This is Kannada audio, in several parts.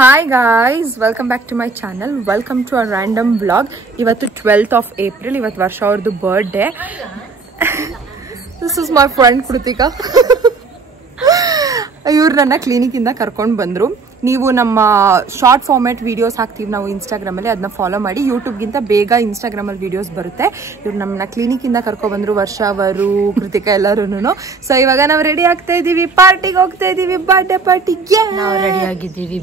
Hi guys, welcome back to my channel. Welcome to a random vlog. ಇವತ್ತು 12th of April. ಇವತ್ತು ವರ್ಷ ಅವರದು birthday. This is my friend Krutika. ಇವರು ನನ್ನ ಕ್ಲಿನಿಕ್ ಇಂದ ಕರ್ಕೊಂಡು ಬಂದ್ರು. ನೀವು ನಮ್ಮ ಶಾರ್ಟ್ ಫಾರ್ಮ್ಯಾಟ್ ವಿಡಿಯೋಸ್ ಹಾಕ್ತೀವಿ ನಾವು ಇನ್ಸ್ಟಾಗ್ರಾಮ್ ಅಲ್ಲಿ, ಅದನ್ನ ಫಾಲೋ ಮಾಡಿ. ಯೂಟ್ಯೂಬ್ ಗಿಂತ ಬೇಗ ಇನ್ಸ್ಟಾಗ್ರಾಮ್ ಅಲ್ಲಿ ವಿಡಿಯೋಸ್ ಬರುತ್ತೆ. ಇವ್ರು ನಮ್ಮನ್ನ ಕ್ಲಿನಿಕ್ ಇಂದ ಕರ್ಕೊಂಡು ಬಂದ್ರು, ವರ್ಷ ಅವರು ಕೃತಿಕಾ ಎಲ್ಲರೂ. ಸೊ ಇವಾಗ ನಾವು ರೆಡಿ ಆಗ್ತಾ ಇದೀವಿ, ಪಾರ್ಟಿಗೆ ಹೋಗ್ತಾ ಇದೀವಿ, ಬರ್ಡೇ ಪಾರ್ಟಿಗೆ. ನಾವು ರೆಡಿ ಆಗಿದ್ದೀವಿ,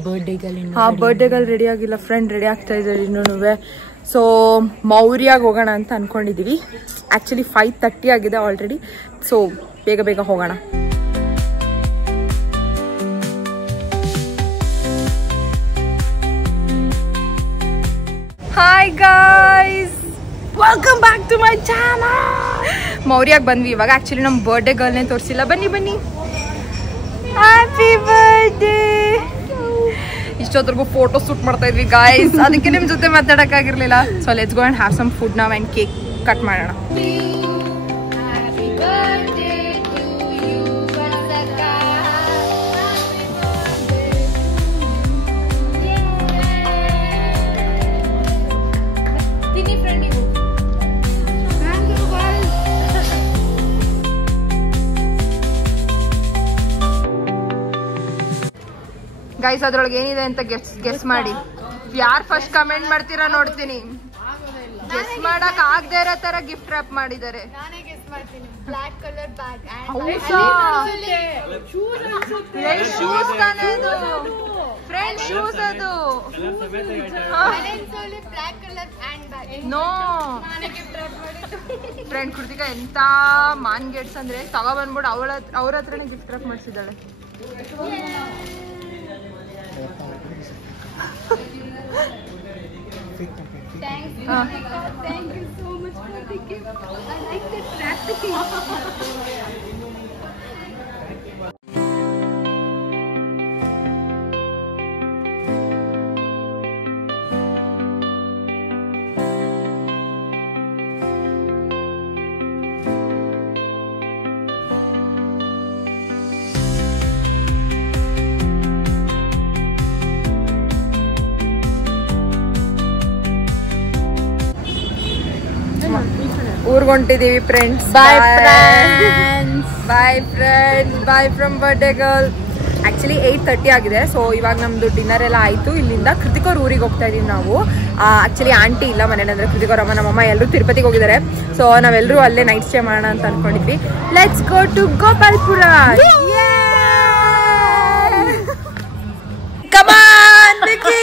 ಬರ್ಡೇಗಳು ರೆಡಿ ಆಗಿಲ್ಲ, ಫ್ರೆಂಡ್ ರೆಡಿ ಆಗ್ತಾ ಇದ್ದಾರೆ ಇನ್ನೂ. ಸೊ ಮೌರ್ಯಾಗ ಹೋಗೋಣ ಅಂತ ಅನ್ಕೊಂಡಿದೀವಿ. ಆಕ್ಚುಲಿ 5:30 ಆಗಿದೆ ಆಲ್ರೆಡಿ. ಸೊ ಬೇಗ ಬೇಗ ಹೋಗೋಣ. Hi guys, welcome back to my channel. ಮೌರ್ಯಾಗ ಬಂದ್ವಿ ಇವಾಗ. ಆಕ್ಚುಲಿ ನಮ್ಮ ಬರ್ಡೇ ಗರ್ಲ್ನೇ ತೋರಿಸಿಲ್ಲ. ಬನ್ನಿ ಬನ್ನಿ, ಹ್ಯಾಪಿ ಬರ್ಡೇ. ಇಷ್ಟೊತ್ತರೆಗೂ ಫೋಟೋ ಶೂಟ್ ಮಾಡ್ತಾ ಇದ್ವಿ ಗಾಯ್ಸ್, ಅದಕ್ಕೆ ನಿಮ್ಮ ಜೊತೆ ಮಾತಾಡೋಕ್ಕಾಗಿರ್ಲಿಲ್ಲ. So let's go and have some food ನಾವ್ ಆ್ಯಂಡ್ ಕೇಕ್ ಕಟ್ ಮಾಡೋಣ. ಗೈಸ್ ಅದ್ರೊಳಗೆ ಏನಿದೆ ಅಂತ ಗೆಸ್ ಮಾಡಿ. ಯಾರು ಫಸ್ಟ್ ಕಮೆಂಟ್ ಮಾಡ್ತೀರಾ ನೋಡ್ತೀನಿ. ಗೆಸ್ ಮಾಡಕ್ ಆಗದೆ ಇರೋ ತರ ಗಿಫ್ಟ್ ರ್ಯಾಪ್ ಮಾಡಿದ್ದಾರೆ. ಶೂಸ್ ತಾನೇ ಅದು, ಫ್ರೆಂಡ್ ಶೂಸ್ ಅದು. ನೋ ಫ್ರೆಂಡ್ ಕೃತಿಕಾ ಎಂತ ಮಾನ್ ಗೆಟ್ಸ್ ಅಂದ್ರೆ ತಗೊಬಂದ್ಬಿಟ್ಟು ಅವ್ರ ಹತ್ರನೇ ಗಿಫ್ಟ್ ರ್ಯಾಪ್ ಮಾಡಿಸಿದ್ದಾಳೆ. Thank you so much for the gift. I like the practicing. ಊರ್ಗೊಂಟಿದೀವಿ friends. Bye friends, bye friends, bye from birthday girl. Actually 8:30 ಆಗಿದೆ. ಸೊ ಇವಾಗ ನಮ್ದು ಡಿನ್ನರ್ ಎಲ್ಲ ಆಯ್ತು. ಇಲ್ಲಿಂದ ಕೃತಿಕವ್ರ ಊರಿಗೆ ಹೋಗ್ತಾ ಇದೀವಿ ನಾವು. ಆಕ್ಚುಲಿ ಆಂಟಿ ಇಲ್ಲ ಮನೇಲಿ, ಅಂದ್ರೆ ಕೃತಿಕವ್ರ ನಮ್ಮಮ್ಮ ಎಲ್ಲರೂ ತಿರುಪತಿಗೆ ಹೋಗಿದ್ದಾರೆ. ಸೊ ನಾವೆಲ್ಲರೂ ಅಲ್ಲೇ ನೈಟ್ ಸ್ಟೇ ಮಾಡೋಣ ಅಂತ ಅನ್ಕೊಂಡಿದ್ವಿ. Let's go to Gopalpura. Come on Vicky,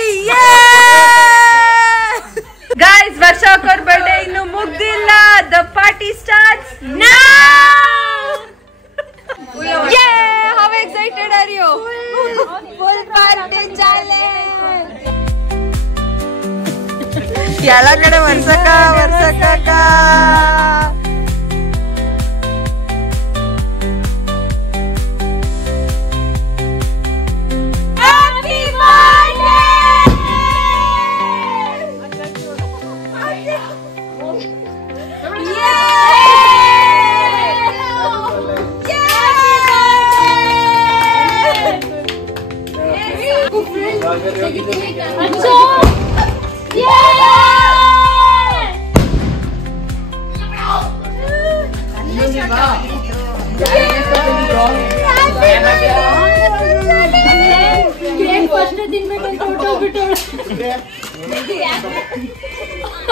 guys Varsha ಅವ್ರ ಬರ್ಡೇ ಇನ್ನು ಮುಗ್ದಿಲ್ಲ. The party starts now. How excited are you? Full party challenge. ಎಲ್ಲ ಕಡೆ ವರ್ಷಕ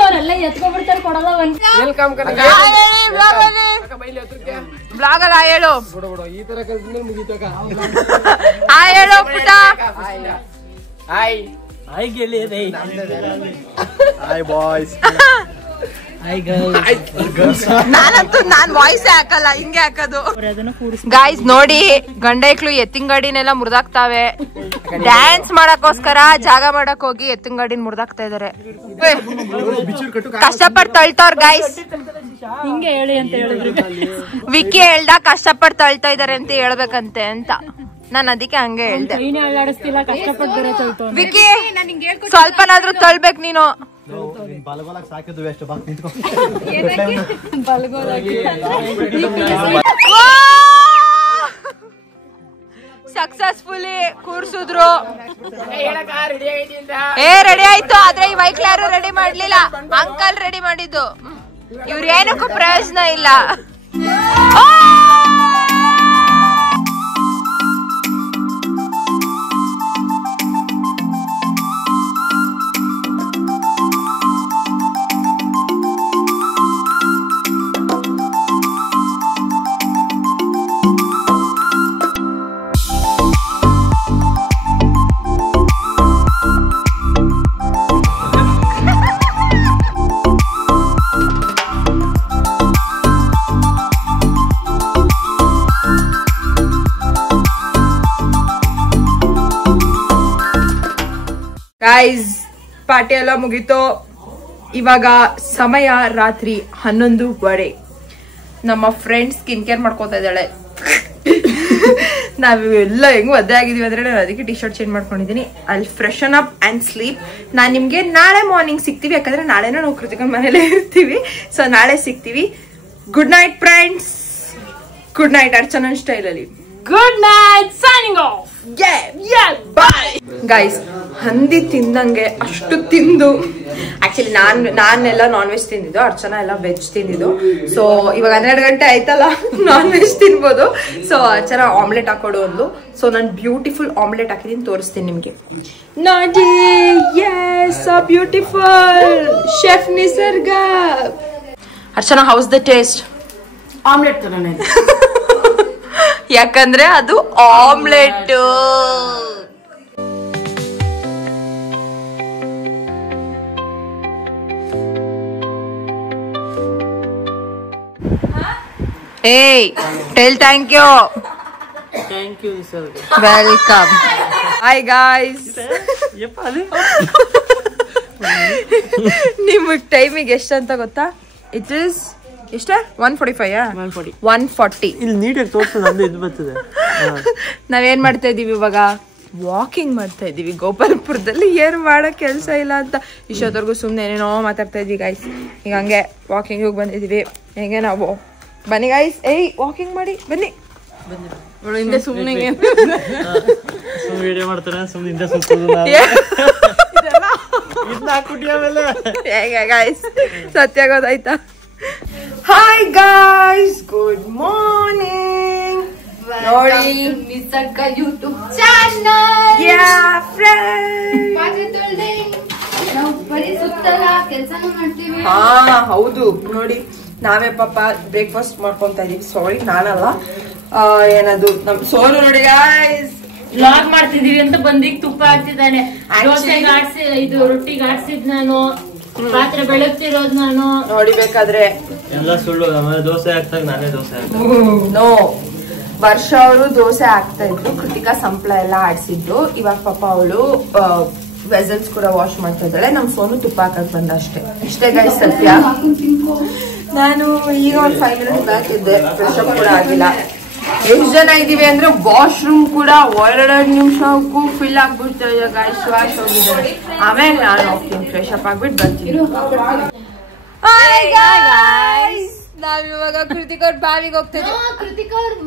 ಅವರೆಲ್ಲ ಎತ್ಕೊಂಡ್ಬಿಡ್ತಾರೆ, ಕೊಡಲ್ಲ. ಬ್ಲಾಗ್ ಅಲ್ಲ ಹೇಳು, ಈ ತರ ಮುಗಿತಕ ಹೇಳು ಪುಟ. ಹಾಯ್ ಬಾಯ್ಸ್, ನಾನ್ ವಾಯ್ಸ್ ಹಾಕಲ್ಲ, ಹಿಂಗೆ ಹಾಕೋದು. ಗಾಯ್ಸ್ ನೋಡಿ, ಗಂಡೈಕ್ಳು ಎತ್ತಿನ ಗಾಡಿನೆಲ್ಲ ಮುರಿದಾಕ್ತಾವೆ. ಡ್ಯಾನ್ಸ್ ಮಾಡಕ್ಕೋಸ್ಕರ ಜಾಗ ಮಾಡಕ್ ಹೋಗಿ ಎತ್ತಿನ ಗಾಡಿನ ಮುರಿದಾಕ್ತಾ ಇದಾರೆ. ಕಷ್ಟಪಟ್ಟು ತಳ್ತವ್ರ ಗಾಯ್ಸ್. ಹಿಂಗೆ ಹೇಳಿ ಅಂತ ಹೇಳಿದ್ರು. ವಿಕ್ಕಿ ಹೇಳ್ದ ಕಷ್ಟಪಟ್ಟು ತಳ್ತಾ ಇದಾರೆ ಅಂತ ಹೇಳ್ಬೇಕಂತೆ ಅಂತ. ನಾನು ಅದಕ್ಕೆ ಹಂಗೆ ಹೇಳ್ದೆ. ವಿಕ್ಕಿ ಸ್ವಲ್ಪನಾದ್ರೂ ತಳ್ಬೇಕು ನೀನು. ಸಾಕಿದ್ವಿ ಎಷ್ಟು ಬಾಕ್ ನಿಂತ್ಕೊ. ಸಕ್ಸಸ್ಫುಲಿ ಕೂರ್ಸಿದ್ರು. ರೆಡಿ ಆಯ್ತು, ಆದ್ರೆ ಈ ವೈಕ್ಲ್ ಯಾರು ರೆಡಿ ಮಾಡ್ಲಿಲ್ಲ, ಅಂಕಲ್ ರೆಡಿ ಮಾಡಿದ್ದು. ಇವ್ರೇನಕ್ಕೂ ಪ್ರಯೋಜನ ಇಲ್ಲ. ಗೈಸ್, ಪಾರ್ಟಿ ಎಲ್ಲ ಮುಗೀತು. ಇವಾಗ ಸಮಯ ರಾತ್ರಿ 11:15. ನಮ್ಮ ಫ್ರೆಂಡ್ ಸ್ಕಿನ್ ಕೇರ್ ಮಾಡ್ಕೋತಾ ಇದ್ದಾಳೆ. ನಾವೆಲ್ಲ ಹೆಂಗ್ ಒದ್ದೆ ಆಗಿದೀವಿ ಅಂದ್ರೆ ನಾನು ಅದಕ್ಕೆ ಟಿ ಶರ್ಟ್ ಚೇಂಜ್ ಮಾಡ್ಕೊಂಡಿದ್ದೀನಿ. ಅಲ್ಲಿ ಫ್ರೆಶನ್ ಅಪ್ ಅಂಡ್ ಸ್ಲೀಪ್. ನಾನು ನಿಮ್ಗೆ ನಾಳೆ ಮಾರ್ನಿಂಗ್ ಸಿಗ್ತೀವಿ, ಯಾಕಂದ್ರೆ ನಾಳೆನೂ ನಾವು ಕೃತಿಕ ಮನೇಲೆ ಇರ್ತೀವಿ. ಸೊ ನಾಳೆ ಸಿಗ್ತೀವಿ. Good night friends. Good night ಅರ್ಚನನ್ ಸ್ಟೈಲ್ ಅಲ್ಲಿ. Good night, signing off. Bye guys. ಹಂದಿ ತಿಂದಂಗೆ ಅಷ್ಟು ತಿಂದು, ಆಕ್ಚುಲಿ ನಾನೆಲ್ಲ ನಾನ್ ವೆಜ್ ತಿಂದಿದ್ದು, ಅರ್ಚನಾ ಎಲ್ಲ ವೆಜ್ ತಿಂದಿದ್ದು. ಸೊ ಇವಾಗ 12 ಗಂಟೆ ಆಯ್ತಲ್ಲ, ನಾನ್ ವೆಜ್ ತಿನ್ಬೋದು. ಸೊ ಅರ್ಚನಾ ಆಮ್ಲೆಟ್ ಹಾಕೊಡು ಅಂದ್ಲು. ಸೊ ನಾನು ಬ್ಯೂಟಿಫುಲ್ ಆಮ್ಲೆಟ್ ಹಾಕಿದೀನಿ, ತೋರಿಸ್ತೀನಿ ನಿಮ್ಗೆ ನೋಡಿ. Yes, so beautiful. Chef Nisarga. Archana, how's the taste? Omelette ತರನೇ ಯಾಕಂದ್ರೆ ಅದು ಆಮ್ಲೆಟ್. ಏಯ್, tell thank you. Welcome. Hi guys. ನಿಮಗ್ ಟೈಮಿಗೆ ಎಷ್ಟು ಅಂತ ಗೊತ್ತಾ? ಇಟ್ ಇಸ್ ಎಷ್ಟೇ 145 140. ಇಲ್ಲಿ ನೀಟಾಗಿ ತೋರಿಸೋದು ಇದು ಬರ್ತದೆ. ನಾವೇನ್ ಮಾಡ್ತಾ ಇದೀವಿ ಇವಾಗ? ವಾಕಿಂಗ್ ಮಾಡ್ತಾ ಇದೀವಿ ಗೋಪಾಲಪುರದಲ್ಲಿ. ಏನು ಮಾಡೋ ಕೆಲಸ ಇಲ್ಲ ಅಂತ ಇಷ್ಟೊತ್ತವರೆಗೂ ಸುಮ್ಮನೆ ಏನೇನೋ ಮಾತಾಡ್ತಾ ಇದ್ವಿ ಗಾಯ್ಸ್. ಈಗ ಹಂಗೆ ವಾಕಿಂಗ್ ಬಂದಿದೀವಿ. ಹೇಗೆ ನಾವು ಬನ್ನಿ ಗಾಯ್ಸ್. ಏಯ್, ವಾಕಿಂಗ್ ಮಾಡಿ ಬನ್ನಿ. ಹಿಂದೆ ಸುಮ್ಮನೆ ವಿಡಿಯೋ ಮಾಡ್ತಾರೆ, ಸುಮ್ಮನೆ ಹೇಗೆ ಗಾಯ್ಸ್, ಸತ್ಯ ಗೊತ್ತಾಯ್ತಾ? Hi guys, good morning. ನೋಡಿ, ನಿಸರ್ಗ ಯೂಟ್ಯೂಬ್ ಚಾನಲ್. ನಾವು ಬರೀ ಸುತ್ತಲ ಕೆಲಸನೂ ಮಾಡ್ತೀವಿ. ಹೌದು ನೋಡಿ, ನಾವೇ ಪಾಪ ಬ್ರೇಕ್ಫಾಸ್ಟ್ ಮಾಡ್ಕೊಂತ ಇದೀವಿ. ಸಾರಿ, ನಾನಲ್ಲ, ಏನದು ನಮ್ ಸೋನು. ನೋಡಿ ಗಾಯ್ಸ್, ವ್ಲಾಗ್ ಮಾಡ್ತಿದೀವಿ ಅಂತ ಬಂದಿಗ್ ತುಪ್ಪ ಹಾಕ್ತಿದ್ದಾನೆ. ದೋಸೆಗೆ ಆಡ್ಸಿ, ಇದು ರೊಟ್ಟಿಗೆ ಆಡ್ಸಿದ್ ನಾನು, ಪಾತ್ರೆ ಬೆಳಗ್ತಿರೋದು ನಾನು. ನೋಡಿಬೇಕಾದ್ರೆ ಎಲ್ಲ ಸುಳ್ಳು. ಆಮೇಲೆ ದೋಸೆ ಹಾಕ್ದಾಗ ನಾನೇ ದೋಸೆ ನೋ, ವರ್ಷ ಅವರು ದೋಸೆ ಹಾಕ್ತಾ ಇದ್ರು, ಕೃತಿಕಾ ಸಂಪ್ಳ ಎಲ್ಲ ಆಡ್ಸಿದ್ದು. ಇವಾಗ ಪಾಪ ಅವಳು ವೆಸಲ್ಸ್ ಕೂಡ ವಾಶ್ ಮಾಡ್ತಾ ಇದ್ದಾಳೆ. ನಮ್ ಸೋನು ತುಪ್ಪ ಹಾಕಕ್ ಬಂದ ಅಷ್ಟೇ. ಇಷ್ಟೇ ಗೈಸ್ ಸತ್ಯ. ನಾನು ಈಗ ಒಂದು 5 minutes ಬ್ಯಾಕ್ ಇದ್ದೆ, ಫ್ರೆಶ್ ಅಪ್ ಕೂಡ ಆಗಿಲ್ಲ. ಎಷ್ಟು ಜನ ಇದೀವಿ ಅಂದ್ರೆ ವಾಶ್ರೂಮ್ ಕೂಡ 2 ನಿಮಿಷಕ್ಕೂ ಫಿಲ್ ಆಗ್ಬಿಡ್ತಾರೆ ಗಾಯ್ಸ್. ವಾಶ್ ಹೋಗಿದ್ದಾರೆ. ಆಮೇಲೆ ನಾನು ಹೋಗ್ತೀನಿ, ಫ್ರೆಶ್ ಅಪ್ ಆಗ್ಬಿಟ್ಟು ಬರ್ತೀನಿ. ನಾವಿವಾಗ ಕೃತಿಕ ಅವ್ರ ಬಾವಿಗೆ ಹೋಗ್ತಾ ಇದ್ದೀವಿ. ಕೃತಿಕಾ ಅವ್ರು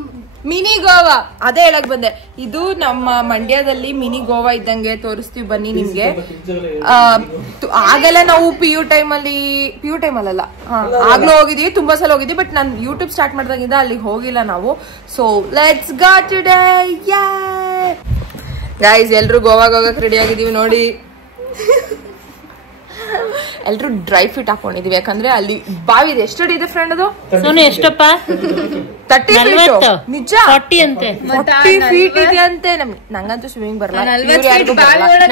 ಮಿನಿ ಗೋವಾ, ಅದೇ ಹೇಳಕ್ ಬಂದೆ. ಇದು ನಮ್ಮ ಮಂಡ್ಯದಲ್ಲಿ ಮಿನಿ ಗೋವಾ ಇದ್ದಂಗೆ. ತೋರಿಸ್ತೀವಿ ಬನ್ನಿ ನಿಮ್ಗೆ. ಆಗೆಲ್ಲ ನಾವು ಪಿ ಯು ಟೈಮಲ್ಲ, ಆಗ್ಲೂ ಹೋಗಿದೀವಿ, ತುಂಬಾ ಸಲ ಹೋಗಿದ್ವಿ. ಬಟ್ ನಾನು ಯೂಟ್ಯೂಬ್ ಸ್ಟಾರ್ಟ್ ಮಾಡಿದಾಗಿಂದ ಅಲ್ಲಿಗೆ ಹೋಗಿಲ್ಲ ನಾವು. So let's go today. Guys, ಎಲ್ರು ಗೋವಾಗೆ ಹೋಗಕ್ ರೆಡಿ ಆಗಿದೀವಿ ನೋಡಿ. ಎಲ್ರು ಡ್ರೈ ಫಿಟ್ ಹಾಕೊಂಡಿದೀವಿ, ಯಾಕಂದ್ರೆ ಅಲ್ಲಿ ಬಾವಿ ಇದೆ. ಎಷ್ಟು ಅಡಿ ಇದೆ ಫ್ರೆಂಡ್ ಅದು? ಸೋನು ಎಷ್ಟಪ್ಪ? 30 feet. ನಿಜ? 40 ಅಂತೆ. 40 feet ಇದೆ ಅಂತೆ. ನಂಗಂತೂ ಸ್ವಿಮ್ಮಿಂಗ್ ಬರಲ್ಲ.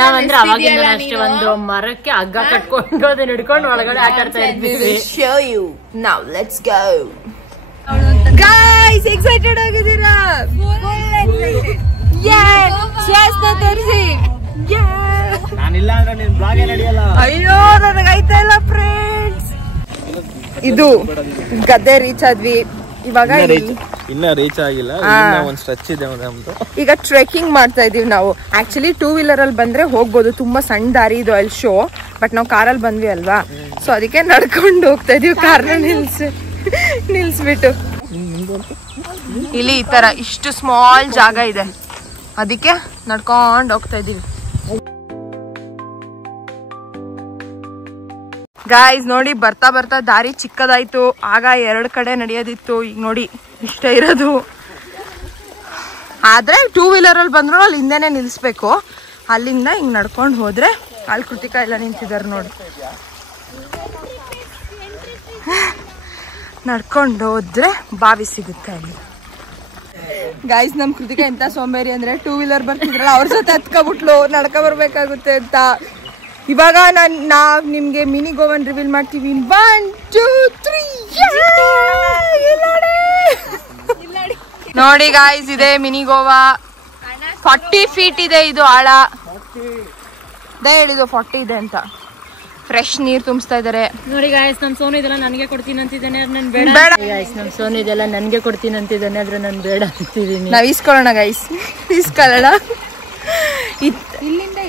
ನಾವಂದ್ರೆ ಅವಾಗಿಂದ ಅಷ್ಟೇ, ಒಂದು ಮರಕ್ಕೆ ಹಗ್ಗ ಕಟ್ಕೊಂಡು ಅದನ್ನ ಹಿಡ್ಕೊಂಡು ಒಳಗಡೆ ಆಟ ಆಡ್ತಾ ಇದ್ವಿ. Show you. Now let's go. Guys, excited ಆಗಿದ್ದೀರಾ? Yeah, chest ನ ತೋರಿಸಿ. ನಾನಿಲ್ಲ ಅಂದ್ರೆ ನಿನ್ ಬ್ಲಾಗ್ ನಡೆಯಲ್ಲ. ಅಯ್ಯೋ, ನನಗಾಯ್ತಾ ಇಲ್ಲ ಫ್ರೆಂಡ್ಸ್. ಇದು ಗದ್ದೆ ರೀಚ್ ಆದ್ವಿ. ಇವಾಗ ಇನ್ನ ರೀಚ್ ಆಗಿಲ್ಲ, ಒಂದ್ ಸ್ಟ್ರೆಚ್ ಇದೆ ನಮ್ದು. ಈಗ ಟ್ರೆಕಿಂಗ್ ಮಾಡ್ತಾ ಇದೀವಿ ನಾವು. ಆಕ್ಚುಲಿ 2-wheeler ಅಲ್ಲಿ ಬಂದ್ರೆ ಹೋಗ್ಬೋದು, ತುಂಬಾ ಸಣ್ಣ ದಾರಿ ಇದು ಅಲ್ಲಿ ಶೋ. ಬಟ್ ನಾವು ಕಾರಲ್ಲಿ ಬಂದ್ವಿ ಅಲ್ವಾ, ಸೊ ಅದಕ್ಕೆ ನಡ್ಕೊಂಡು ಹೋಗ್ತಾ ಇದೀವಿ. ಕಾರ್ನ ನಿಲ್ಸ್ಬಿಟ್ಟು ಇಲ್ಲಿ ಈ ತರ ಇಷ್ಟು ಸ್ಮಾಲ್ ಜಾಗ ಇದೆ. ಅದಕ್ಕೆ ನಡ್ಕೊಂಡು ಹೋಗ್ತಾ ಇದೀವಿ. ಗಾಯ್ಸ್ ನೋಡಿ, ಬರ್ತಾ ಬರ್ತಾ ದಾರಿ ಚಿಕ್ಕದಾಯ್ತು. ಆಗ 2 ಕಡೆ ನಡೆಯೋದಿತ್ತು, ಈಗ ನೋಡಿ ಇಷ್ಟೇ ಇರೋದು. ಆದ್ರೆ 2 ವೀಲರಲ್ಲಿ ಬಂದ್ರು ಅಲ್ಲಿ ಹಿಂದೆನೆ ನಿಲ್ಸ್ಬೇಕು. ಅಲ್ಲಿಂದ ಹಿಂಗ್ ನಡ್ಕೊಂಡು ಹೋದ್ರೆ ಅಲ್ಲಿ ಕೃತಿಕಾ ಎಲ್ಲ ನಿಂತಿದ್ದಾರೆ ನೋಡಿ. ನಡ್ಕೊಂಡು ಹೋದ್ರೆ ಬಾವಿ ಸಿಗುತ್ತೆ ಅಲ್ಲಿ. ಗಾಯ್ಸ್ ನಮ್ ಕೃತಿಕಾ ಎಂತ ಸೋಂಬೇರಿ ಅಂದ್ರೆ 2 ವೀಲರ್ ಬರ್ತಿದ್ರಲ್ಲ ಅವ್ರ ಜೊತೆ ಹತ್ಕೊಬಿಟ್ಲು, ನಡ್ಕೊ ಬರ್ಬೇಕಾಗುತ್ತೆ ಅಂತ. ಇವಾಗ ನಾವ್ ನಿಮ್ಗೆ ಮಿನಿ ಗೋವನ್ ರಿವೀಲ್ ಮಾಡ್ತೀವಿ. 1 2 3 ನೋಡಿ ಗಾಯ್ಸ್, ಇದೆ ಮಿನಿ ಗೋವಾ. 40 ಫೀಟ್ ಇದೆ ಇದು ಆಳ. ಹೇಳಿದ್ದು 40 ಇದೆ ಅಂತ. ಫ್ರೆಶ್ ನೀರ್ ತುಂಬಿಸ್ತಾ ಇದಾರೆ ನೋಡಿ ಗಾಯ್ಸ್. ನಮ್ ಸೋನು ಇದೆಲ್ಲ ನನಗೆ ಕೊಡ್ತೀನಿ ಅಂತಿದ್ದಾನೆ, ನನ್ ಬೇಡ. ಗಾಯ್ಸ್ ನಮ್ ಸೋನು ಇದೆಲ್ಲ ನನ್ಗೆ ಕೊಡ್ತೀನಿ ಅಂತಿದ್ದಾನೆ, ಆದ್ರೆ ನನ್ ಬೇಡ ಅಂತಿದ್ದೀನಿ. ನಾವ್ ಇಸ್ಕೊಳ್ಳೋಣ ಗಾಯ್ಸ್, ಇಸ್ಕೊಳ್ಳೋಣ.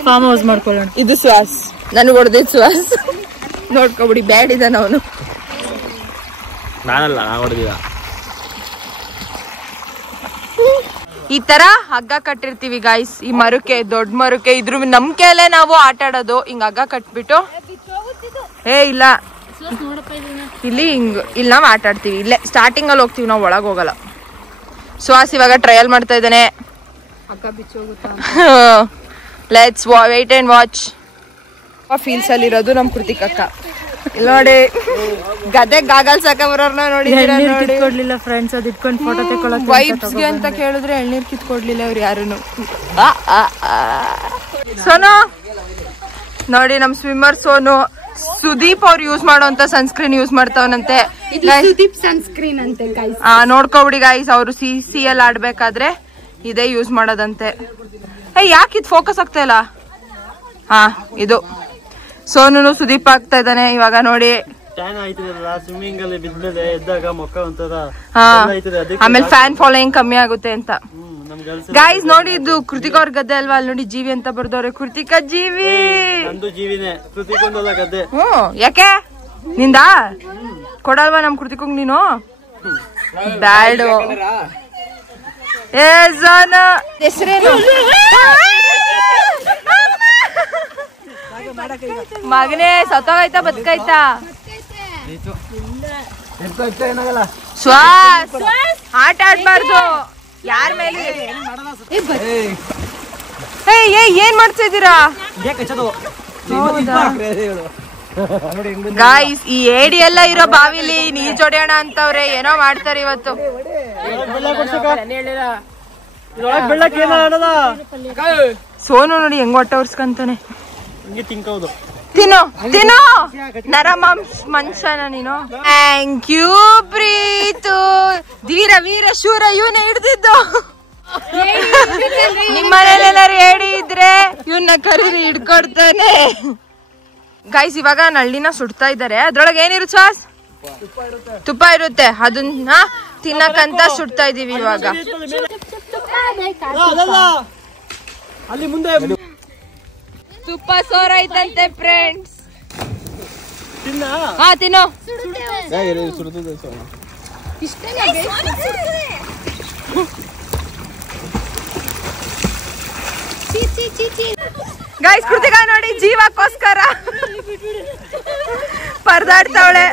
ಫಾರ್ಮ್ ಹೌಸ್ ಮಾಡ್ಕೊಳ್ಳೋಣ. ಇದು ಸುಹಾಸ್, ನನಗೆ ಹೊಡೆದಿದ್ ಸುಹಾಸ್. ನೋಡ್ಕೊಬಿಡಿ, ಬ್ಯಾಡ್ ಇದ್ದಾನ ಅವನು. ನಾನಲ್ಲ, ನಾ ಹೊಡೆದಿಲ್ಲ. ಈ ತರ ಹಗ್ಗ ಕಟ್ಟಿರ್ತೀವಿ ಗಾಯ್ಸ್, ಈ ಮರಕ್ಕೆ, ದೊಡ್ಡ ಮರಕ್ಕೆ. ಇದ್ರ ನಂಬಿಕೆಯಲ್ಲೇ ನಾವು ಆಟ ಆಡೋದು. ಹಿಂಗ್ ಹಗ್ಗ ಕಟ್ಬಿಟ್ಟು ಇಲ್ಲ ಇಲ್ಲಿ ಹಿಂಗ್ ಇಲ್ಲಿ ನಾವ್ ಆಟ ಆಡ್ತೀವಿ. ಇಲ್ಲೇ ಸ್ಟಾರ್ಟಿಂಗ್ ಅಲ್ಲಿ ಹೋಗ್ತೀವಿ ನಾವು, ಒಳಗ್ ಹೋಗಲ್ಲ. ಸುಹಾಸ್ ಇವಾಗ ಟ್ರಯಲ್ ಮಾಡ್ತಾ ಇದ್ದಾನೆ. Let's wait and watch. Feels ಅಲ್ಲಿ ಇರೋದು ನಮ್ ಕೃತಿಕಕ್ಕ. ಇಲ್ಲಿ ನೋಡಿ, ಗದೆ ಗಾಗಲ್ಸ್ ಹಾಕ ಬರೋರ್ನ ನೋಡಿದೀರಾ ನೋಡಿ. ಕೊಡ್ಲಿಲ್ಲ ಫ್ರೆಂಡ್ಸ್, ಅದ್ ಇಟ್ಕೊಂಡು ಫೋಟೋ ತಗೊಳಕ್ಕೆ ವೈಬ್ಸ್ ಗೆ ಅಂತ ಕೇಳಿದ್ರೆ ಎಳ್ನೀರ್ ಕಿತ್ಕೊಡ್ಲಿಲ್ಲ ಅವ್ರು ಯಾರುನು. ಸೋನು ನೋಡಿ, ನಮ್ ಸ್ವಿಮ್ಮರ್ ಸೋನು. ಸುದೀಪ್ ಅವ್ರು ಯೂಸ್ ಮಾಡುವಂತ ಸನ್ಸ್ಕ್ರೀನ್ ಯೂಸ್ ಮಾಡ್ತಾವನಂತೆ. ಸುದೀಪ್ ಸನ್ಸ್ಕ್ರೀನ್ ಅಂತೆ ಗೈಸ್. ನೋಡ್ಕೊಬಿಡಿ ಗೈಸ್, ಅವ್ರು ಸಿ ಅಲ್ಲಿ ಆಡ್ಬೇಕಾದ್ರೆ ಇದೇ ಯೂಸ್ ಮಾಡೋದಂತೆ. ಯಾಕೆ ಇದು ಫೋಕಸ್ ಆಗ್ತಾ ಇಲ್ಲ? ಇದು ಸೋನು ಸುದೀಪ್ ಆಗ್ತಾ ಇದ್ದಾನೆ ಇವಾಗ ನೋಡಿ. ಸ್ವಿಮ್ಮಿಂಗ್ ಅಲ್ಲಿ ಬಿದ್ಮೇಲೆ ಎದ್ದಾಗ ಮೊಕ್ಕ ಒಂಥರ ಆಮೇಲೆ ಫ್ಯಾನ್ ಫಾಲೋಯಿಂಗ್ ಕಮ್ಮಿ ಆಗುತ್ತೆ ಅಂತ. ಗೈಸ್ ನೋಡಿ, ಇದು ಕೃತಿಕಾ ಅವ್ರ ಗದ್ದೆ ಅಲ್ವಾ? ಅಲ್ಲಿ ನೋಡಿ ಜೀವಿ ಅಂತ ಬರ್ದವ್ರೆ. ಕೃತಿಕಾ ಜೀವಿ. ನಂದು ಜೀವಿನೇ, ಕೃತಿಕೊಂದಲ್ಲ ಗದ್ದೆ. ಯಾಕೆ ನಿಂದ ಕೊಡಲ್ವಾ ನಮ್ ಕೃತಿಕಂಗ್ ನೀನು? ಬ್ಯಾಡು. ಹೆಸರೇನು ಮಗನೇ? ಸತ್ತೋಗೈತಾ ಬದುಕೈತಾ? ಶ್ವಾಸ್ ಆಟ ಆಡ್ಬಾರ್ದು ಯಾರ ಮೇಲೆ. ಏನ್ ಮಾಡ್ತಿದ್ದೀರಾ ಗಾಯ್ಸ್? ಈ ಏಡಿ ಎಲ್ಲ ಇರೋ ಬಾವಿಲಿ ನೀರ್ ಜೊಡೆಯೋಣ ಅಂತವ್ರೆ, ಏನೋ ಮಾಡ್ತಾರೆ ಇವತ್ತು. ಸೋನು ನೋಡಿ ಹೆಂಗ್ ಹೊಟ್ಟೆ ಉರ್ಸ್ಕಂತಾನೆ. ತಿನ್ನೋ ತಿನ್ನೋ ನರಮಾಂಸ ಮನುಷ್ಯನ ನೀನು. Thank you Preethu. ಧೀರ ವೀರ ಶೂರ ಇವನ್ನ ಹಿಡ್ದಿದ್ದು. ನಿಮ್ಮನೇಲೆಲ್ಲಾರು ಏಡಿ ಇದ್ರೆ ಇವನ್ನ ಕರೀರಿ, ಹಿಡ್ಕೊಡ್ತಾನೆ. ಗೈಸ್ ಇವಾಗ ನಳ್ಳಿನ ಸುಡ್ತಾ ಇದ್ದಾರೆ. ಅದ್ರೊಳಗೆ ಏನಿರುತ್ತೆ ಶ್ವಾಸ್? ತುಪ್ಪ ಇರುತ್ತೆ. ಅದನ್ನ ತಿನ್ನಕಂತ ಸುಡ್ತಾ ಇದೀವಿ ಇವಾಗ. ತುಪ್ಪ ಸೋರೈತಂತೆ ಫ್ರೆಂಡ್ಸ್. ತಿನ್ನೋ. ಗೈಸ್ ಕೃತಿಕಾ ನೋಡಿ ಜೀವಕ್ಕೋಸ್ಕರ ಪರದಾಡ್ತಾವಳೆ.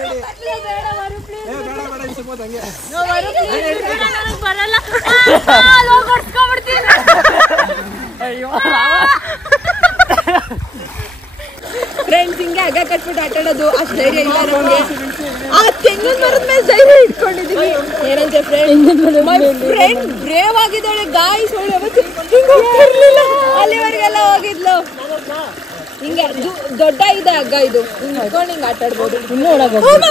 ಫ್ರೆಂಡ್ಸ್ ಹಿಂಗೆ ಹಗ್ಗ ಕಟ್ಬಿಟ್ಟು ಆಟ ಆಡೋದು ಅಷ್ಟು ಧೈರ್ಯ ಇಲ್ಲ ನಮ್ಗೆ. ಆ ತೆಂಗಿನ ಮರದ ಮೇಲೆ ಧೈರ್ಯ ಇಟ್ಕೊಂಡಿದೀವಿ. ಏನಂತೆ ಫ್ರೆಂಡ್ ಬ್ರೇವ್ ಆಗಿದ್ದಾಳೆ ಗಾಯ್ಸ್. ಅಲ್ಲಿವರೆಗೆಲ್ಲ ಹೋಗಿದ್ಲು. ಹಿಂಗೆ ದೊಡ್ಡ ಇದೆ ಹಗ್ಗ, ಇದು ಇಟ್ಕೊಂಡು ಹಿಂಗೆ ಆಟ ಆಡ್ಬೋದು. ಇನ್ನೂ ಒಳಗೋಗ್ಬೋದು,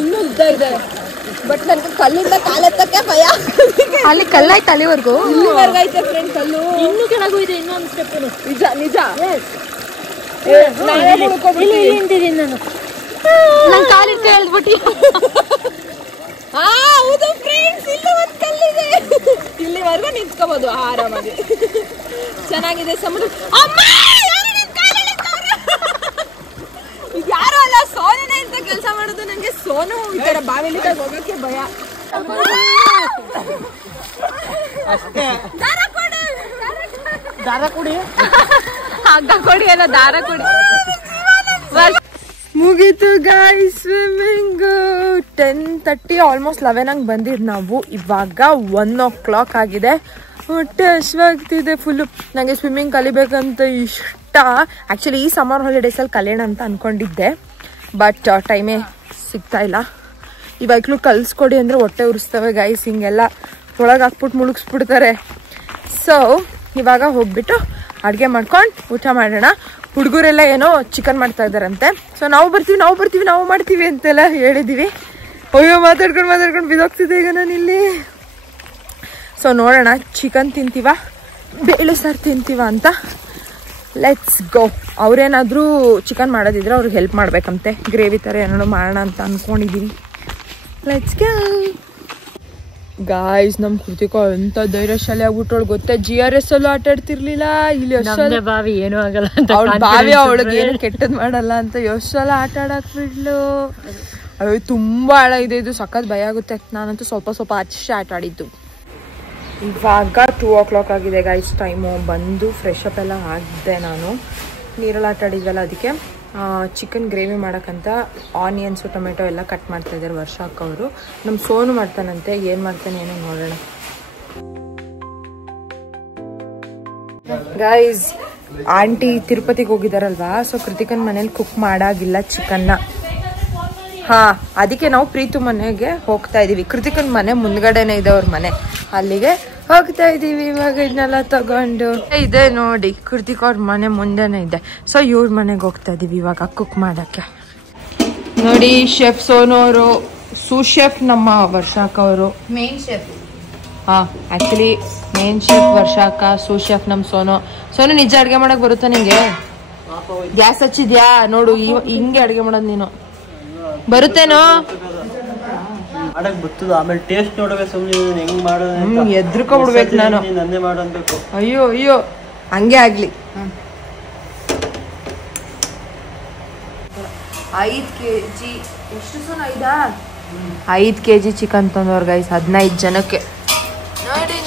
ಇನ್ನೂ ಉದ್ದ ಇದೆ. ಬಟ್ ನನ್ಗೆ ಕಲ್ಲಿಂದ ಕಾಲೆತ್ತಕ್ಕೆ ಭಯ. ಅಲ್ಲಿ ಕಲ್ಲಾಯ್ತು ಅಲ್ಲಿವರೆಗೂ, ಇಲ್ಲಿವರೆಗೂ ಐತೆ ಫ್ರೆಂಡ್ ಕಲ್ಲು. ಇನ್ನೂ ಕೆಳಗೂ ಇದೆ, ಇನ್ನೊಂದು ಸ್ಟೆಪ್. ನಿಜ ನಿಜ. ನಾನು ನನ್ ಕಾಲಿಟ್ಟು ಹೇಳ್ಬಿಟ್ಟು. ಹೌದು ಫ್ರೆಂಡ್ಸ್, ಇಲ್ಲಿ ಒಂದು ಕಲ್ಲಿದೆ. ಇಲ್ಲಿವರೆಗೂ ನಿಂತ್ಕೋಬಹುದು ಆರಾಮಾಗಿ. ಚೆನ್ನಾಗಿದೆ ಸಮುದ್ರ. ಯಾರು ಅಲ್ಲ, ಸೋನುನೇ ಇಂತ ಕೆಲಸ ಮಾಡೋದು. ನಂಗೆ ಸೋನು ಈ ತರ ಬಾವಿಲಿ ಹೋಗಕ್ಕೆ ಭಯ. ದಾರ ಕುಡಿ ಹಗ್ಗ ಕೊಡಿ ಅಲ್ಲ ದಾರ ಕೊಡಿ. ಮುಗೀತು ಗಾಯ್ಸ್ ಸ್ವಿಮ್ಮಿಂಗ್. 10:30 ಆಲ್ಮೋಸ್ಟ್ 11 ಹಂಗೆ ಬಂದಿದ್ದು ನಾವು. ಇವಾಗ 1 o'clock ಆಗಿದೆ. ಹೊಟ್ಟೆ ಹಶ್ವಾಗ್ತಿದೆ ಫುಲ್ಲು. ನನಗೆ ಸ್ವಿಮ್ಮಿಂಗ್ ಕಲಿಬೇಕಂತ ಇಷ್ಟ. ಆ್ಯಕ್ಚುಲಿ ಈ ಸಮ್ಮರ್ ಹಾಲಿಡೇಸಲ್ಲಿ ಕಲಿಯೋಣ ಅಂತ ಅಂದ್ಕೊಂಡಿದ್ದೆ, ಬಟ್ ಟೈಮೇ ಸಿಗ್ತಾ ಇಲ್ಲ. ಇವಾಗಲೂ ಕಲಿಸ್ಕೊಡಿ ಅಂದರೆ ಹೊಟ್ಟೆ ಉರಿಸ್ತವೆ ಗೈಸ್. ಹಿಂಗೆಲ್ಲ ಒಳಗೆ ಹಾಕ್ಬಿಟ್ಟು ಮುಳುಗಿಸ್ಬಿಡ್ತಾರೆ. ಸೊ ಇವಾಗ ಹೋಗ್ಬಿಟ್ಟು ಅಡುಗೆ ಮಾಡ್ಕೊಂಡು ಊಟ ಮಾಡೋಣ. ಹುಡುಗರೆಲ್ಲ ಏನೋ ಚಿಕನ್ ಮಾಡ್ತಾ ಇದ್ದಾರಂತೆ. ಸೊ ನಾವು ಮಾಡ್ತೀವಿ ಅಂತೆಲ್ಲ ಹೇಳಿದ್ದೀವಿ. ಅಯ್ಯೋ ಮಾತಾಡ್ಕೊಂಡು ಬಿದೋಗ್ತಿದ್ದೆ ಈಗ ನಾನು ಇಲ್ಲಿ. ಸೊ ನೋಡೋಣ ಚಿಕನ್ ತಿಂತೀವ ಬೇಳೆ ಸಾರು ತಿಂತೀವ ಅಂತ. Let's go. ಅವ್ರೇನಾದರೂ ಚಿಕನ್ ಮಾಡೋದಿದ್ರೆ ಅವ್ರಿಗೆ ಹೆಲ್ಪ್ ಮಾಡ್ಬೇಕಂತೆ. ಗ್ರೇವಿ ಥರ ಏನಾದ್ರು ಮಾಡೋಣ ಅಂತ ಅಂದ್ಕೊಂಡಿದ್ದೀವಿ. Let's go guys. ನಮ್ ಕೃತಿಕ ಎಂತ ಧೈರ್ಯಶಾಲಿ ಆಗ್ಬಿಟ್ಟವಳು ಗೊತ್ತಾ. GRS ಅಲ್ಲೂ ಆಟ ಆಡ್ತಿರ್ಲಿಲ್ಲ. ಇಲ್ಲಿ ಬಾವಿ ಏನೂ ಆಗಲ್ಲ ಅವಳ ಬಾವಿ ಅವಳಿಗೆ ಏನು ಕೆಟ್ಟದ್ ಮಾಡಲ್ಲ ಅಂತ ಯೋಶಲ್ಲ ಆಟ ಆಡಕ್ ಬಿಡ್ಲು. ಅಯ್ಯೋ ತುಂಬಾ ಆಳ ಇದೆ ಇದು. ಸಖತ್ ಭಯ ಆಗುತ್ತೆ. ನಾನಂತೂ ಸ್ವಲ್ಪ ಆಚೆ ಆಟ ಆಡಿದ್ದು. ಇವಾಗ 2 o'clock ಆಗಿದೆ ಗೈಸ್ ಟೈಮು. ಬಂದು ಫ್ರೆಶ್ ಅಪ್ ಎಲ್ಲ ಆಗಿದ್ದೆ ನಾನು. ನೀರಲ್ಲಿ ಆಟ ಆಡಿದ್ವಲ್ಲ ಅದಕ್ಕೆ. ಚಿಕನ್ ಗ್ರೇವಿ ಮಾಡೋಕ್ಕಂತ ಆನಿಯನ್ಸು ಟೊಮೆಟೊ ಎಲ್ಲ ಕಟ್ ಮಾಡ್ತಾ ಇದ್ದಾರೆ ವರ್ಷ ಅಕ್ಕವರು. ನಮ್ಮ ಸೋನು ಮಾಡ್ತಾನಂತೆ. ಏನು ಮಾಡ್ತಾನೆ ಏನೋ ನೋಡೋಣ. ಗೈಸ್ ಆಂಟಿ ತಿರುಪತಿಗೆ ಹೋಗಿದಾರಲ್ವಾ, ಸೊ ಕೃತಿಕನ್ ಮನೇಲಿ ಕುಕ್ ಮಾಡಾಗಿಲ್ಲ ಚಿಕನ್ನ. ಅದಕ್ಕೆ ನಾವು ಪ್ರೀತು ಮನೆಗೆ ಹೋಗ್ತಾ ಇದೀವಿ. ಕೃತಿಕನ್ ಮನೆ ಮುಂದ್ಗಡೆನೆ ಇದೆ ಅವ್ರ ಮನೆ. ಅಲ್ಲಿಗೆ ಹೋಗ್ತಾ ಇದೀವಿ ಇವಾಗ. ಇದನ್ನೆಲ್ಲ ತಗೊಂಡು ಇದೆ ನೋಡಿ, ಕೃತಿಕ್ ಅವ್ರ ಮನೆ ಮುಂದೆನೆ ಇದೆ. ಸೊ ಇವ್ರ ಮನೆಗೆ ಹೋಗ್ತಾ ಇದೀವಿ ಇವಾಗ ಕುಕ್ ಮಾಡಕ್ಕೆ. ನೋಡಿ ಶೆಫ್ ಸೋನು ಅವರು, ಸೂಸ್ ಶೆಫ್ ನಮ್ಮ ವರ್ಷಾಕ ಅವರು, main chef. Actually main chef ವರ್ಷಾಕ, ಸೂಸ್ ಶೆಫ್ ನಮ್ ಸೋನು. ಸೋನು ನಿಜ ಅಡ್ಗೆ ಮಾಡಕ್ ಬರುತ್ತಾ ನಿಂಗೆ? ಗ್ಯಾಸ್ ಹಚ್ಚಿದ್ಯಾ ನೋಡು. ಹಿಂಗೆ ಅಡ್ಗೆ ಮಾಡೋದು ನೀನು. ಬರುತ್ತೇನೋ? ಮಾಡಕ್ ಬರ್ತದ. ಆಮೇಲೆ ಟೇಸ್ಟ್ ನೋಡ್ಬೇಕು. ಸುಮ್ಮನೆ ಹೆಂಗ್ ಮಾಡೋದು ಎದ್ರುಕೊಂಡ್ಬಿಡ್ಬೇಕು ನಾನು. ನಂದೇ ಮಾಡಬೇಕು. ಅಯ್ಯೋ ಹಂಗೆ ಆಗ್ಲಿ. 5 kg ಎಷ್ಟು ಸೋನು? 5 kg ಚಿಕನ್ ತಂದವ್ರ ಗೈಸ್ 15 ಜನಕ್ಕೆ. ನೋಡಿ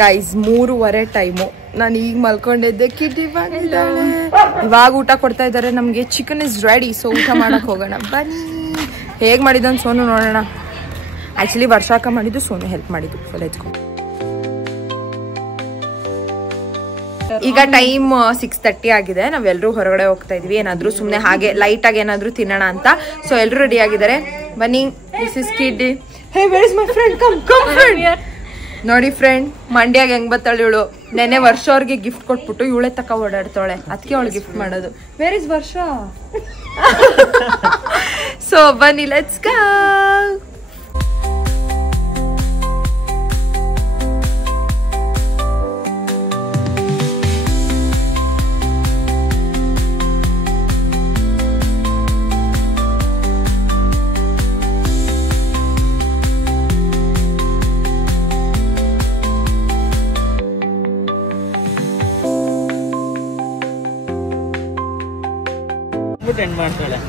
ಗೈಸ್ 3:15 ಟೈಮು. ನಾನು ಈಗ ಮಲ್ಕೊಂಡಿದ್ದೆ. ಕಿಟಿ ಬಂದಿದ್ದಾಳೆ. ಇವಾಗ ಊಟ ಕೊಡ್ತಾ ಇದ್ದಾರೆ ನಮ್ಗೆ. Chicken is ready. ಸೊ ಊಟ ಮಾಡಕ್ ಹೋಗೋಣ ಬನ್ನಿ. ಹೇಗ್ ಮಾಡಿದ್ದನ್ ಸೋನು ನೋಡೋಣ. ಆಕ್ಚುಲಿ ವರ್ಷಾಕ ಮಾಡಿದ್ದು, ಸೋನು ಹೆಲ್ಪ್ ಮಾಡಿದ್ದು. ಸೊ ಲೆಟ್ಸ್ ಗೋ. ಈಗ ಟೈಮ್ 6:30 ಆಗಿದೆ. ನಾವೆಲ್ಲರೂ ಹೊರಗಡೆ ಹೋಗ್ತಾ ಇದೀವಿ. ಏನಾದ್ರು ಸುಮ್ನೆ ಹಾಗೆ ಲೈಟ್ ಆಗಿ ಏನಾದ್ರು ತಿನ್ನೋಣ ಅಂತ. ಸೊ ಎಲ್ರು ರೆಡಿ ಆಗಿದ್ದಾರೆ. ಬನ್ನಿ. This is Kidi. Hey where is my friend? Come friend. ನೋಡಿ ಫ್ರೆಂಡ್ ಮಂಡ್ಯಾಗ ಹೆಂಗ್ ಬತ್ತಾಳೆ ಇವಳು. ನೆನೆ ವರ್ಷ ಅವ್ರಿಗೆ ಗಿಫ್ಟ್ ಕೊಟ್ಬಿಟ್ಟು ಇವಳೆ ತಕ ಓಡಾಡ್ತಾಳೆ. ಅದಕ್ಕೆ ಅವಳು ಗಿಫ್ಟ್ ಮಾಡೋದು. ವೇರ್ ಇಸ್ ವರ್ಷ? ಸೊ ಬನ್ನಿ ಲೆಟ್ಸ್ ಗೋ.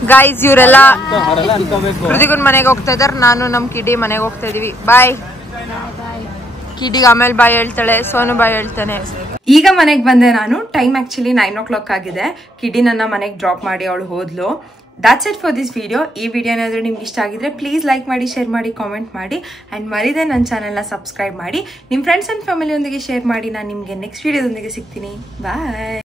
ಗೈಸ್ ಇವರೆಲ್ಲ ಕೃತಿಕನ್ ಮನೆಗೆ ಹೋಗ್ತಾ ಇದಾರೆ. ನಾನು ನಮ್ ಕಿಡಿ ಮನೆಗೆ ಹೋಗ್ತಾ ಇದೀವಿ. ಬಾಯ್. ಕಿಡಿಗೆ ಆಮೇಲೆ ಬಾಯ್ ಹೇಳ್ತಾಳೆ, ಸೋನು ಬಾಯ್ ಹೇಳ್ತಾನೆ. ಈಗ ಮನೆಗೆ ಬಂದೆ ನಾನು. ಟೈಮ್ ಆಕ್ಚುಲಿ 9 o'clock ಆಗಿದೆ. ಕಿಡಿ ನನ್ನ ಮನೆಗೆ ಡ್ರಾಪ್ ಮಾಡಿ ಅವಳು ಹೋದ್ಲು. That's it for this video. ಈ ವಿಡಿಯೋ ಏನಾದರೂ ನಿಮ್ಗೆ ಇಷ್ಟ ಆಗಿದ್ರೆ ಪ್ಲೀಸ್ ಲೈಕ್ ಮಾಡಿ, ಶೇರ್ ಮಾಡಿ, ಕಾಮೆಂಟ್ ಮಾಡಿ ಆ್ಯಂಡ್ ಮರಿದೆ ನನ್ನ ಚಾನಲ್ನ ಸಬ್ಸ್ಕ್ರೈಬ್ ಮಾಡಿ. ನಿಮ್ಮ ಫ್ರೆಂಡ್ಸ್ ಆ್ಯಂಡ್ ಫ್ಯಾಮಿಲಿಯೊಂದಿಗೆ ಶೇರ್ ಮಾಡಿ. ನಾನು ನಿಮಗೆ ನೆಕ್ಸ್ಟ್ ವಿಡಿಯೋದೊಂದಿಗೆ ಸಿಗ್ತೀನಿ. ಬಾಯ್.